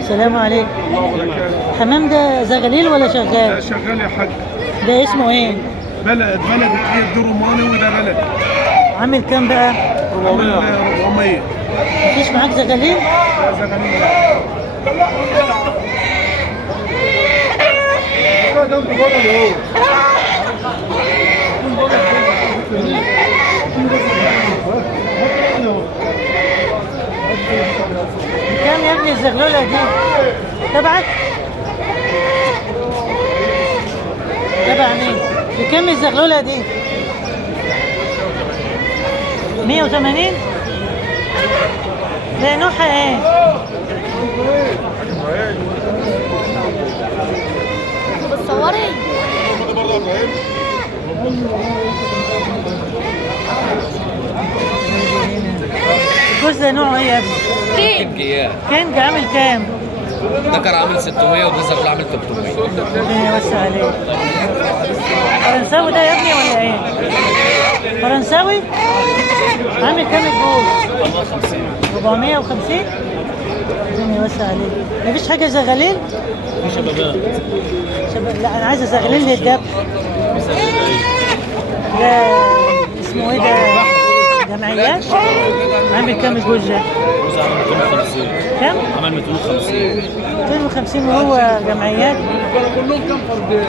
السلام عليكم. حمام ده زغليل ولا لا شغال؟ شغال يا حاج. ده اسمه ايه؟ بلد كتير، دي روماني وده بلد. عامل كام بقى؟ 400. مفيش معاك زغليل؟ لا زغالين. كام يا ابني الزغلولة دي؟ تبعك؟ تبع مين؟ بكام الزغلولة دي؟ 180؟ ده نوعها ايه؟ بتصوري؟ الجوز ده نوعه ايه يا ابني؟ كينج. كينج عامل كام؟ ذكر عامل 600 والجزر عامل 300. ربنا يوسع عليك. فرنساوي ده يا ابني ولا ايه؟ فرنساوي؟ عامل كام الجوز؟ 450. ربنا يوسع عليك. مفيش حاجة زغالين؟ في شبابات. لا أنا عايزة زغالين للذبح. ده اسمه ايه ده؟ جمعيات؟ عامل كام الجوز ده؟ جوز عمل 250. كام؟ عمل 250. 250 وهو جمعيات؟